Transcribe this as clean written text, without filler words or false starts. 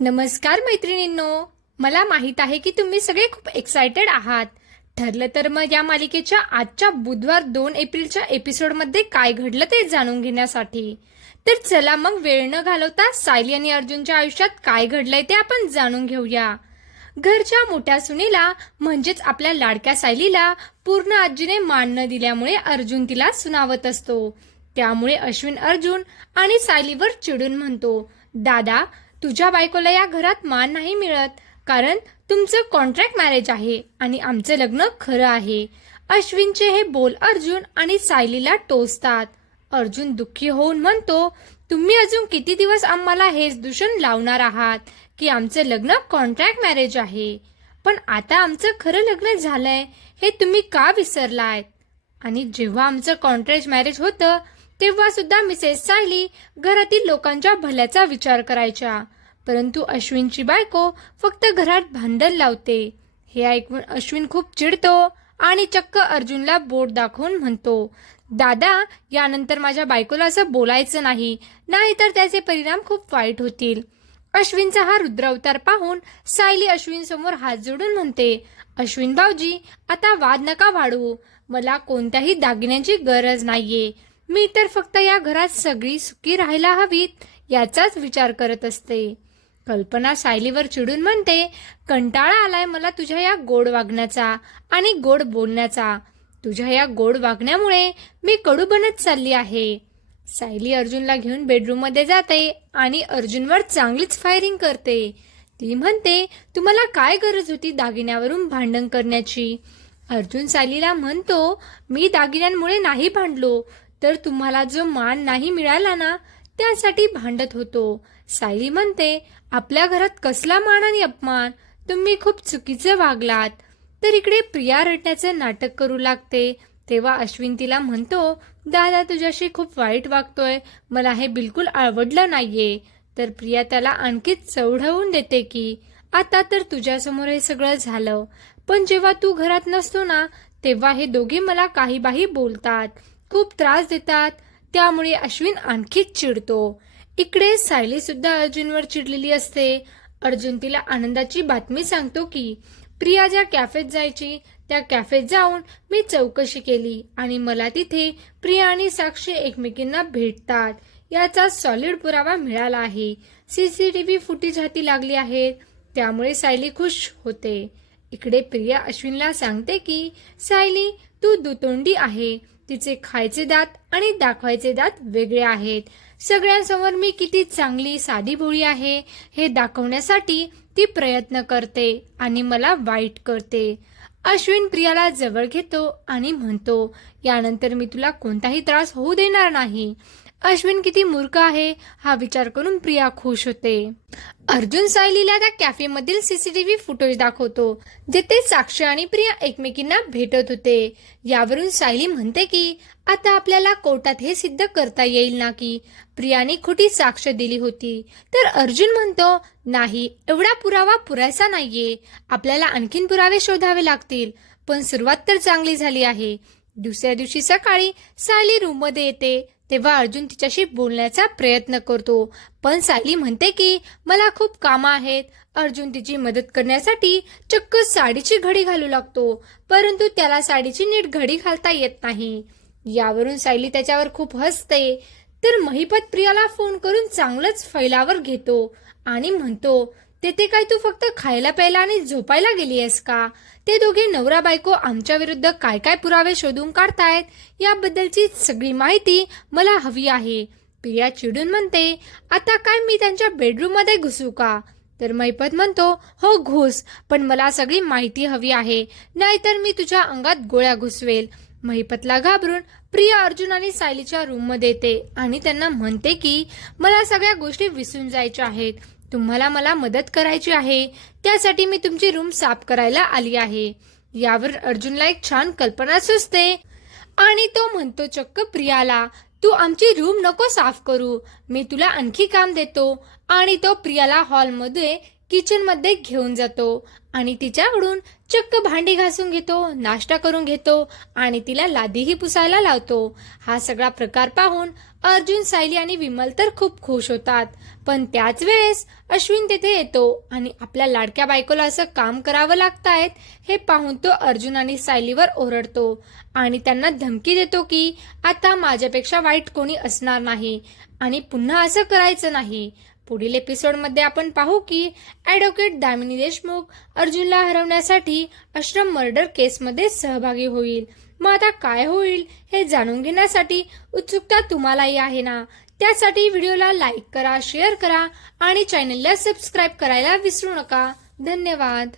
नमस्कार मैत्रिणींनो. मला माहित आहे की तुम्ही सगळे खूप एक्सायटेड आहात. ठरलं तर मग या मालिकेच्या आजच्या बुधवार 2 एप्रिलच्या एपिसोडमध्ये काय घडलं ते जाणून घेण्यासाठी. तर चला मग वेळ न घालवता सायली आणि अर्जुनच्या आयुष्यात काय घडलंय ते आपण जाणून घेऊया. घरच्या मोठ्या सुनेला म्हणजेच आपल्या लाडक्या सायलीला पूर्ण आजीने मान न दिल्यामुळे अर्जुन तिला सुनावत असतो. त्यामुळे अश्विन अर्जुन आणि सायलीवर चिडून म्हणतो, दादा, तुझ्या बायकोला या घरात मान नाही मिळत, कारण तुमचं कॉन्ट्रॅक्ट मॅरेज आहे आणि आमचं लग्न खरं आहे. अश्विनचे हे बोल अर्जुन आणि सायलीला टोचतात. अर्जुन दुःखी होऊन म्हणतो, तुम्ही अजून किती दिवस आम्हाला हेच दूषण लावणार आहात की आमचं लग्न कॉन्ट्रॅक्ट मॅरेज आहे. पण आता आमचं खरं लग्न झालंय हे तुम्ही का विसरलायत? आणि जेव्हा आमचं कॉन्ट्रॅक्ट मॅरेज होतं तेव्हा सुद्धा मिसेस सायली घरातील लोकांच्या भल्याचा विचार करायच्या, परंतु अश्विनची बायको फक्त घरात भांडण लावते. हे ऐकून अश्विन खूप चिडतो आणि चक्क अर्जुनला बोट दाखवून म्हणतो, दादा, यानंतर माझ्या बायकोला असं बोलायचं नाही, नाहीतर त्याचे परिणाम खूप वाईट होतील. अश्विनचा हा रुद्रावतार पाहून सायली अश्विन समोर हात जोडून म्हणते, अश्विन भाऊजी, आता वाद नका वाढवू. मला कोणत्याही दागिन्यांची गरज नाहीये. मी तर फक्त या घरात सगळी सुखी राहायला हवीत याचाच विचार करत असते. कल्पना सायलीवर चिडून म्हणते, कंटाळा आलाय मला तुझ्या या गोड वागण्याचा आणि गोड बोलण्याचा. तुझ्या या गोड वागण्यामुळे मी कडू बनत चालली आहे. सायली अर्जुनला घेऊन बेडरूममध्ये जाते आणि अर्जुनवर चांगलीच फायरिंग करते. ती म्हणते, तुम्हाला काय गरज होती दागिन्यावरून भांडण करण्याची? अर्जुन सायलीला म्हणतो, मी दागिन्यांमुळे नाही भांडलो, तर तुम्हाला जो मान नाही मिळाला ना त्यासाठी भांडत होतो. सायली म्हणते, आपल्या घरात कसला मान आणि अपमान? तुम्ही खूप चुकीचं वागलात. तर इकडे प्रिया रडण्याचं नाटक करू लागते. तेव्हा अश्विन तिला म्हणतो, दादा तुझ्याशी खूप वाईट वागतोय, मला हे बिलकुल आवडलं नाहीये. तर प्रिया त्याला आणखीच चढवून देते की आता तर तुझ्यासमोर हे सगळं झालं, पण जेव्हा तू घरात नसतो ना तेव्हा हे दोघे मला काही बाही बोलतात, खूप त्रास देतात. त्यामुळे अश्विन आणखीच चिडतो. इकडे सायली सुद्धा अर्जुनवर चिडलेली असते. अर्जुन तिला आनंदाची बातमी सांगतो की प्रिया ज्या कॅफेत जायची त्या कॅफेत जाऊन मी चौकशी केली आणि मला तिथे प्रिया आणि साक्षी एकमेकींना भेटतात याचा सॉलिड पुरावा मिळाला आहे. सीसीटीव्ही फुटेज हाती लागली आहेत. त्यामुळे सायली खुश होते. इकडे प्रिया अश्विनला सांगते की सायली, तू दुतोंडी आहे. तिचे खायचे दात आणि दाखवायचे दात वेगळे आहेत. सगळ्यांसमोर मी किती चांगली साधी भोळी आहे हे दाखवण्यासाठी ती प्रयत्न करते आणि मला वाईट करते. अश्विन प्रियाला जवळ घेतो आणि म्हणतो, यानंतर मी तुला कोणताही त्रास होऊ देणार नाही. अश्विन किती मूर्ख आहे हा विचार करून प्रिया खुश होते. अर्जुन सायलीला त्या कॅफेमधील सीसीटीव्ही फुटेज दाखवतो जिथे साक्षी आणि प्रिया एकमेकींना भेटत होते. यावरून सायली म्हणते की आता आपल्याला कोर्टात हे सिद्ध करता येईल ना की प्रियाने खोटी साक्ष दिली होती. तर अर्जुन म्हणतो, नाही, एवढा पुरावा पुरेसा नाहीये, आपल्याला आणखीन पुरावे शोधावे लागतील. पण सुरुवात तर चांगली झाली आहे. दुसऱ्या दिवशी सकाळी सायली रूममध्ये येते तेव्हा अर्जुन तिच्याशी बोलण्याचा प्रयत्न करतो, पण सायली म्हणते की मला खूप कामं आहेत. अर्जुन तिची मदत करण्यासाठी चक्क साडीची घडी घालू लागतो, परंतु त्याला साडीची नीट घडी घालता येत नाही. यावरून सायली त्याच्यावर खूप हसते. तर महिपत प्रियाला फोन करून चांगलंच फैलावर घेतो आणि म्हणतो, तेथे काय तू फक्त खायला प्यायला आणि झोपायला गेली आहेस का? ते दोघे नवरा बायको आमच्या विरुद्ध काय काय पुरावे शोधून काढतायत याबद्दलची सगळी माहिती मला हवी आहे. प्रिया चिडून म्हणते, आता काय मी त्यांच्या बेडरूम मध्ये घुसू का? तर महिपत म्हणतो, हो घुस, पण मला सगळी माहिती हवी आहे, नाहीतर मी तुझ्या अंगात गोळ्या घुसवेल. महिपतला घाबरून प्रिया अर्जुन आणि सायलीच्या रूम मध्ये येते आणि त्यांना म्हणते की मला सगळ्या गोष्टी विसरून जायच्या आहेत. तुम्हाला मला मदत करायची आहे, त्यासाठी मी तुमची रूम साफ करायला आली आहे. यावर अर्जुनला एक छान कल्पना सुचते आणि तो म्हणतो चक्क प्रियाला, तू आमची रूम नको साफ करू, मी तुला आणखी काम देतो. आणि तो प्रियाला हॉलमध्ये किचनमध्ये घेऊन जातो आणि तिच्याकडून चक्क भांडी घासून घेतो, नाश्ता करून घेतो आणि तिला लादीही पुसायला लावतो. हा सगळा प्रकार पाहून अर्जुन, सायली आणि विमल तर खूप खुश होतात. पण त्याच वेळेस अश्विन तेथे येतो आणि आपल्या लाडक्या बायकोला असं काम करावं लागतायत हे पाहून तो अर्जुन आणि सायलीवर ओरडतो आणि त्यांना धमकी देतो की आता माझ्यापेक्षा वाईट कोणी असणार नाही आणि पुन्हा असं करायचं नाही. पुढील एपिसोडमध्ये आपण पाहू की ॲडव्होकेट दामिनी देशमुख अर्जुनला हरवण्यासाठी आश्रम मर्डर केसमध्ये सहभागी होईल. मग आता काय होईल हे जाणून घेण्यासाठी उत्सुकता तुम्हालाही आहे ना? त्यासाठी व्हिडिओला लाईक करा, शेअर करा आणि चॅनलला सबस्क्राईब करायला विसरू नका. धन्यवाद.